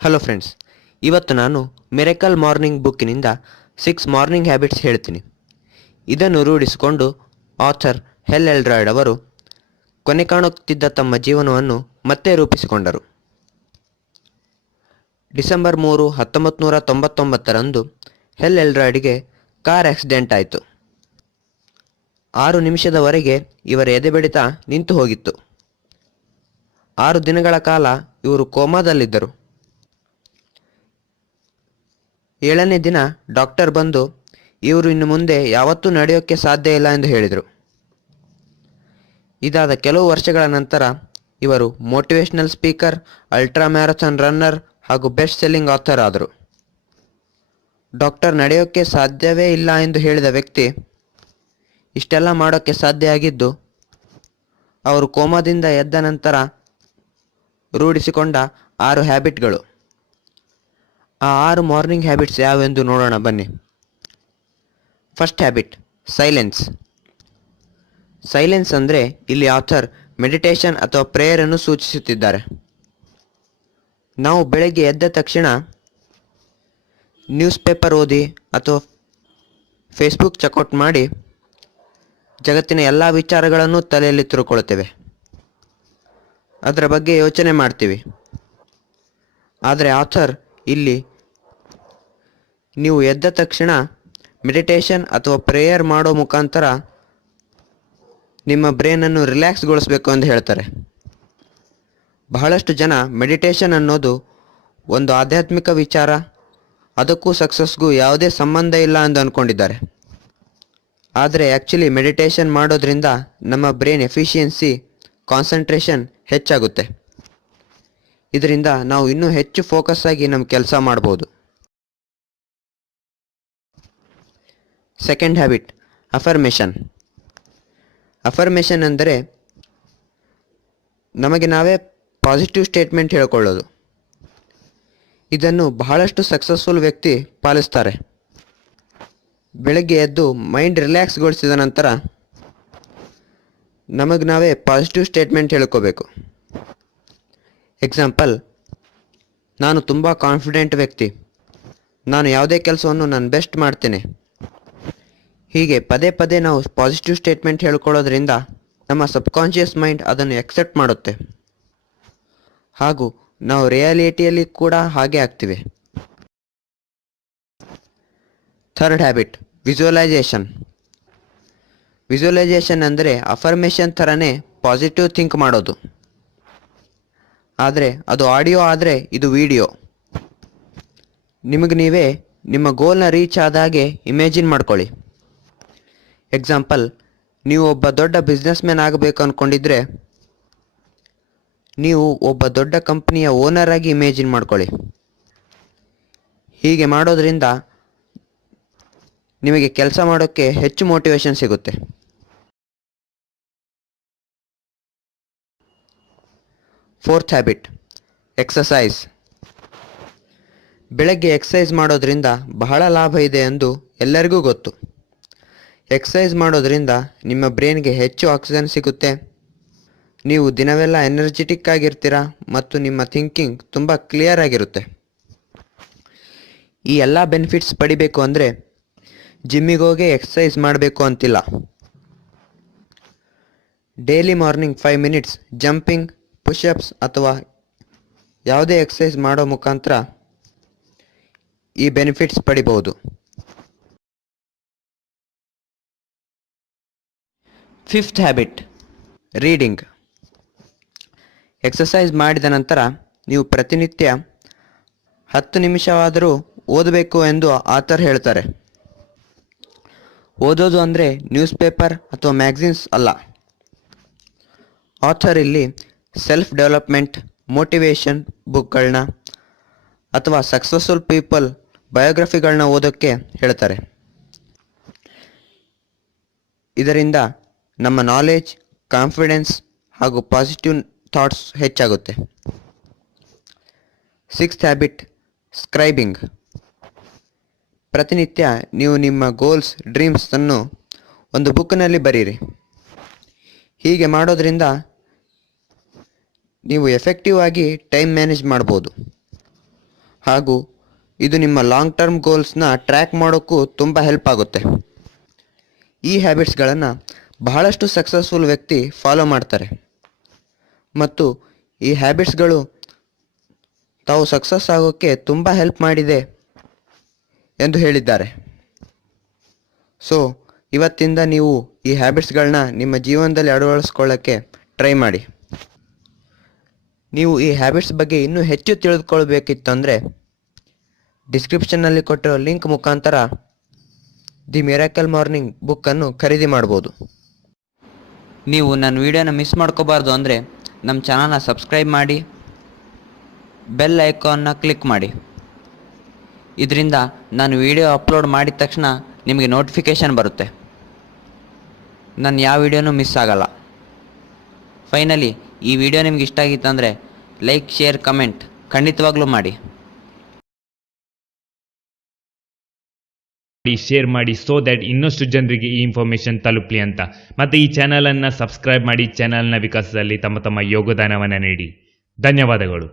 Hello friends, ಇವತ್ತು ನಾನು miracle morning ಬುಕ್ಕಿನಿಂದ 6 morning habits ಹೇಳ್ತೀನಿ. ಇದನ್ನು ರೂಢಿಸಿಕೊಂಡು ಆಥರ್ ಹೆಲ್ ಎಲ್ರಾಯ್ಡ್ ಅವರು ಕೊನೆ ಕಾಣುತ್ತಿದ್ದ ತಮ್ಮ ಜೀವನವನ್ನು ಮತ್ತೆ ರೂಪಿಸಿಕೊಂಡರು. ಡಿಸೆಂಬರ್ 3, 1999ರಂದು ಹೆಲ್ ಎಲ್ರಾಯ್ಡ್ಗೆ ಕಾರ್ ಆಕ್ಸಿಡೆಂಟ್ ಆಯಿತು. 6 ನಿಮಿಷದವರೆಗೆ ಇವರ ಎದೆಬಡಿತ ನಿಂತು ಹೋಗಿತ್ತು. 6 ದಿನಗಳ ಕಾಲ ಇವರು ಕೋಮಾದಲ್ಲಿದ್ದರು. 7ನೇ ದಿನ ಡಾಕ್ಟರ್ ಬಂದು ಇವರು ಇನ್ನು ಮುಂದೆ ಯಾವತ್ತೂ ನಡೆಯೋಕ್ಕೆ ಸಾಧ್ಯ ಇಲ್ಲ ಎಂದು ಹೇಳಿದರು. ಇದಾದ ಕೆಲವು ವರ್ಷಗಳ ನಂತರ ಇವರು motivational speaker, ultra marathon runner ಹಾಗೂ ಬೆಸ್ಟ್ ಸೆಲ್ಲಿಂಗ್ ಆಥರ್ ಆದರು. ಡಾಕ್ಟರ್ ನಡೆಯೋಕ್ಕೆ ಸಾಧ್ಯವೇ ಇಲ್ಲ ಎಂದು ಹೇಳಿದ ವ್ಯಕ್ತಿ ಇಷ್ಟೆಲ್ಲ ಮಾಡೋಕ್ಕೆ ಸಾಧ್ಯ ಆಗಿದ್ದು ಅವರು ಕೋಮಾದಿಂದ ಎದ್ದ ನಂತರ ರೂಢಿಸಿಕೊಂಡ 6 ಹ್ಯಾಬಿಟ್ಗಳು. ಆ 6 ಮಾರ್ನಿಂಗ್ ಹ್ಯಾಬಿಟ್ಸ್ ಯಾವೆಂದು ನೋಡೋಣ ಬನ್ನಿ. First habit, silence. ಸೈಲೆನ್ಸ್ ಅಂದರೆ ಇಲ್ಲಿ ಆಥರ್ ಮೆಡಿಟೇಷನ್ ಅಥವಾ ಪ್ರೇಯರನ್ನು ಸೂಚಿಸುತ್ತಿದ್ದಾರೆ. ನಾವು ಬೆಳಗ್ಗೆ ಎದ್ದ ತಕ್ಷಣ ನ್ಯೂಸ್ ಪೇಪರ್ ಓದಿ ಅಥವಾ ಫೇಸ್ಬುಕ್ ಚೆಕ್ಔಟ್ ಮಾಡಿ ಜಗತ್ತಿನ ಎಲ್ಲ ವಿಚಾರಗಳನ್ನು ತಲೆಯಲ್ಲಿ ತಿಳ್ಕೊಳ್ತೇವೆ, ಅದರ ಬಗ್ಗೆ ಯೋಚನೆ ಮಾಡ್ತೀವಿ. ಆದರೆ ಆಥರ್ ಇಲ್ಲಿ ನೀವು ಎದ್ದ ತಕ್ಷಣ ಮೆಡಿಟೇಷನ್ ಅಥವಾ ಪ್ರೇಯರ್ ಮಾಡೋ ಮುಖಾಂತರ ನಿಮ್ಮ ಬ್ರೈನನ್ನು ರಿಲ್ಯಾಕ್ಸ್ಗೊಳಿಸಬೇಕು ಎಂದು ಹೇಳ್ತಾರೆ. ಬಹಳಷ್ಟು ಜನ ಮೆಡಿಟೇಷನ್ ಅನ್ನೋದು ಒಂದು ಆಧ್ಯಾತ್ಮಿಕ ವಿಚಾರ, ಅದಕ್ಕೂ ಸಕ್ಸಸ್ಗೂ ಯಾವುದೇ ಸಂಬಂಧ ಇಲ್ಲ ಎಂದು ಅಂದ್ಕೊಂಡಿದ್ದಾರೆ. ಆದರೆ ಆ್ಯಕ್ಚುಲಿ ಮೆಡಿಟೇಷನ್ ಮಾಡೋದ್ರಿಂದ ನಮ್ಮ ಬ್ರೈನ್ ಎಫಿಷಿಯನ್ಸಿ, ಕಾನ್ಸಂಟ್ರೇಷನ್ ಹೆಚ್ಚಾಗುತ್ತೆ. ಇದರಿಂದ ನಾವು ಇನ್ನೂ ಹೆಚ್ಚು ಫೋಕಸ್ ಆಗಿ ನಮ್ಮ ಕೆಲಸ ಮಾಡ್ಬೋದು. Second habit, affirmation. ಅಫರ್ಮೇಷನ್ ಅಂದರೆ ನಮಗೆ ನಾವೇ ಪಾಸಿಟಿವ್ ಸ್ಟೇಟ್ಮೆಂಟ್ ಹೇಳ್ಕೊಳ್ಳೋದು. ಇದನ್ನು ಬಹಳಷ್ಟು ಸಕ್ಸಸ್ಫುಲ್ ವ್ಯಕ್ತಿ ಪಾಲಿಸ್ತಾರೆ. ಬೆಳಗ್ಗೆ ಎದ್ದು ಮೈಂಡ್ ರಿಲ್ಯಾಕ್ಸ್ಗೊಳಿಸಿದ ನಂತರ ನಮಗೆ ನಾವೇ ಪಾಸಿಟಿವ್ ಸ್ಟೇಟ್ಮೆಂಟ್ ಹೇಳ್ಕೋಬೇಕು. ಎಕ್ಸಾಂಪಲ್, ನಾನು ತುಂಬ ಕಾನ್ಫಿಡೆಂಟ್ ವ್ಯಕ್ತಿ, ನಾನು ಯಾವುದೇ ಕೆಲಸವನ್ನು ನಾನು ಬೆಸ್ಟ್ ಮಾಡ್ತೇನೆ. ಹೀಗೆ ಪದೇ ಪದೇ ನಾವು ಪಾಸಿಟಿವ್ ಸ್ಟೇಟ್ಮೆಂಟ್ ಹೇಳ್ಕೊಳ್ಳೋದ್ರಿಂದ ನಮ್ಮ ಸಬ್ಕಾನ್ಷಿಯಸ್ ಮೈಂಡ್ ಅದನ್ನು ಎಕ್ಸೆಪ್ಟ್ ಮಾಡುತ್ತೆ ಹಾಗೂ ನಾವು ರಿಯಾಲಿಟಿಯಲ್ಲಿ ಕೂಡ ಹಾಗೆ ಆಗ್ತೀವಿ. Third habit, visualisation. ವಿಜುವಲೈಸೇಷನ್ ಅಂದರೆ ಅಫರ್ಮೇಷನ್ ಥರನೇ ಪಾಸಿಟಿವ್ ಥಿಂಕ್ ಮಾಡೋದು. ಆದರೆ ಅದು ಆಡಿಯೋ, ಆದರೆ ಇದು ವಿಡಿಯೋ. ನಿಮಗೆ ನೀವೇ ನಿಮ್ಮ ಗೋಲ್ನ ರೀಚ್ ಆದಾಗೆ ಇಮ್ಯಾಜಿನ್ ಮಾಡ್ಕೊಳ್ಳಿ. ಎಕ್ಸಾಂಪಲ್, ನೀವು ಒಬ್ಬ ದೊಡ್ಡ ಬಿಸ್ನೆಸ್ ಮ್ಯಾನ್ ಆಗಬೇಕು ಅಂದ್ಕೊಂಡಿದ್ರೆ ನೀವು ಒಬ್ಬ ದೊಡ್ಡ ಕಂಪ್ನಿಯ ಓನರ್ ಆಗಿ ಇಮ್ಯಾಜಿನ್ ಮಾಡ್ಕೊಳ್ಳಿ. ಹೀಗೆ ಮಾಡೋದ್ರಿಂದ ನಿಮಗೆ ಕೆಲಸ ಮಾಡೋಕ್ಕೆ ಹೆಚ್ಚು ಮೋಟಿವೇಶನ್ ಸಿಗುತ್ತೆ. Fourth habit, exercise. ಬೆಳಗ್ಗೆ ಎಕ್ಸಸೈಸ್ ಮಾಡೋದ್ರಿಂದ ಬಹಳ ಲಾಭ ಇದೆ ಎಂದು ಎಲ್ಲರಿಗೂ ಗೊತ್ತು. ಎಕ್ಸಸೈಸ್ ಮಾಡೋದ್ರಿಂದ ನಿಮ್ಮ ಬ್ರೈನ್ಗೆ ಹೆಚ್ಚು ಆಕ್ಸಿಜನ್ ಸಿಗುತ್ತೆ, ನೀವು ದಿನವೆಲ್ಲ ಎನರ್ಜೆಟಿಕ್ ಆಗಿರ್ತೀರ ಮತ್ತು ನಿಮ್ಮ ಥಿಂಕಿಂಗ್ ತುಂಬ ಕ್ಲಿಯರ್ ಆಗಿರುತ್ತೆ. ಈ ಎಲ್ಲ ಬೆನಿಫಿಟ್ಸ್ ಪಡಿಬೇಕು ಅಂದರೆ ಜಿಮ್ಮಿಗೋಗಿ ಎಕ್ಸಸೈಸ್ ಮಾಡಬೇಕು ಅಂತಿಲ್ಲ. Daily morning 5 minutes jumping, push-ups ಅಥವಾ ಯಾವುದೇ ಎಕ್ಸಸೈಸ್ ಮಾಡೋ ಮುಖಾಂತರ ಈ ಬೆನಿಫಿಟ್ಸ್ ಪಡಿಬಹುದು. Fifth habit, reading. ಎಕ್ಸಸೈಸ್ ಮಾಡಿದ ನಂತರ ನೀವು ಪ್ರತಿನಿತ್ಯ 10 ನಿಮಿಷವಾದರೂ ಓದಬೇಕು ಎಂದು ಆಥರ್ ಹೇಳ್ತಾರೆ. ಓದೋದು ಅಂದರೆ ನ್ಯೂಸ್ ಪೇಪರ್ ಅಥವಾ ಮ್ಯಾಗಝಿನ್ಸ್ ಅಲ್ಲ. ಆಥರ್ ಇಲ್ಲಿ ಸೆಲ್ಫ್ ಡೆವಲಪ್ಮೆಂಟ್, ಮೋಟಿವೇಶನ್ ಬುಕ್ಗಳನ್ನ ಅಥವಾ ಸಕ್ಸಸ್ಫುಲ್ ಪೀಪಲ್ ಬಯೋಗ್ರಫಿಗಳನ್ನ ಓದೋಕ್ಕೆ ಹೇಳ್ತಾರೆ. ಇದರಿಂದ ನಮ್ಮ ನಾಲೆಜ್, ಕಾನ್ಫಿಡೆನ್ಸ್ ಹಾಗೂ ಪಾಸಿಟಿವ್ ಥಾಟ್ಸ್ ಹೆಚ್ಚಾಗುತ್ತೆ. Sixth habit, scribing. ಪ್ರತಿನಿತ್ಯ ನೀವು ನಿಮ್ಮ ಗೋಲ್ಸ್, ಡ್ರೀಮ್ಸನ್ನು ಒಂದು ಬುಕ್ನಲ್ಲಿ ಬರೀರಿ. ಹೀಗೆ ಮಾಡೋದ್ರಿಂದ ನೀವು ಎಫೆಕ್ಟಿವ್ ಆಗಿ ಟೈಮ್ ಮ್ಯಾನೇಜ್ ಮಾಡ್ಬೋದು. ಹಾಗೂ ಇದು ನಿಮ್ಮ ಲಾಂಗ್ ಟರ್ಮ್ ಗೋಲ್ಸ್ನ ಟ್ರ್ಯಾಕ್ ಮಾಡೋಕ್ಕೂ ತುಂಬ ಹೆಲ್ಪ್ ಆಗುತ್ತೆ. ಈ ಹ್ಯಾಬಿಟ್ಸ್ಗಳನ್ನು ಬಹಳಷ್ಟು ಸಕ್ಸಸ್ಫುಲ್ ವ್ಯಕ್ತಿ ಫಾಲೋ ಮಾಡ್ತಾರೆ ಮತ್ತು ಈ ಹ್ಯಾಬಿಟ್ಸ್ಗಳು ತಾವು ಸಕ್ಸಸ್ ಆಗೋಕ್ಕೆ ತುಂಬ ಹೆಲ್ಪ್ ಮಾಡಿದೆ ಎಂದು ಹೇಳಿದ್ದಾರೆ. ಸೊ ಇವತ್ತಿಂದ ನೀವು ಈ ಹ್ಯಾಬಿಟ್ಸ್ಗಳನ್ನ ನಿಮ್ಮ ಜೀವನದಲ್ಲಿ ಅಳವಡಿಸ್ಕೊಳ್ಳೋಕ್ಕೆ ಟ್ರೈ ಮಾಡಿ. ನೀವು ಈ ಹ್ಯಾಬಿಟ್ಸ್ ಬಗ್ಗೆ ಇನ್ನೂ ಹೆಚ್ಚು ತಿಳಿದುಕೊಳ್ಬೇಕಿತ್ತಂದರೆ ಡಿಸ್ಕ್ರಿಪ್ಷನ್ನಲ್ಲಿ ಕೊಟ್ಟಿರೋ ಲಿಂಕ್ ಮುಖಾಂತರ ದಿ ಮಿರಾಕಲ್ ಮಾರ್ನಿಂಗ್ ಬುಕ್ಕನ್ನು ಖರೀದಿ ಮಾಡ್ಬೋದು. ನೀವು ನನ್ನ ವಿಡಿಯೋನ ಮಿಸ್ ಮಾಡ್ಕೋಬಾರ್ದು ಅಂದರೆ ನಮ್ಮ ಚಾನಲ್ನ ಸಬ್ಸ್ಕ್ರೈಬ್ ಮಾಡಿ, ಬೆಲ್ ಐಕಾನ್ನ ಕ್ಲಿಕ್ ಮಾಡಿ. ಇದರಿಂದ ನಾನು ವಿಡಿಯೋ ಅಪ್ಲೋಡ್ ಮಾಡಿದ ತಕ್ಷಣ ನಿಮಗೆ ನೋಟಿಫಿಕೇಷನ್ ಬರುತ್ತೆ. ನಾನು ಯಾವ ವಿಡಿಯೋನೂ ಮಿಸ್ ಆಗಲ್ಲ. ಫೈನಲಿ ಈ ವಿಡಿಯೋ ನಿಮ್ಗೆ ಇಷ್ಟ ಆಗಿತ್ತಂದರೆ ಲೈಕ್, ಶೇರ್, ಕಮೆಂಟ್ ಖಂಡಿತವಾಗ್ಲೂ ಮಾಡಿ. ಶೇರ್ ಮಾಡಿ ಸೋ ದ್ಯಾಟ್ ಇನ್ನಷ್ಟು ಜನರಿಗೆ ಈ ಇನ್ಫಾರ್ಮೇಷನ್ ತಲುಪಲಿ ಅಂತ. ಮತ್ತು ಈ ಚಾನಲನ್ನು ಸಬ್ಸ್ಕ್ರೈಬ್ ಮಾಡಿ ಚಾನಲ್ನ ವಿಕಾಸದಲ್ಲಿ ತಮ್ಮ ಯೋಗದಾನವನ್ನು ನೀಡಿ. ಧನ್ಯವಾದಗಳು.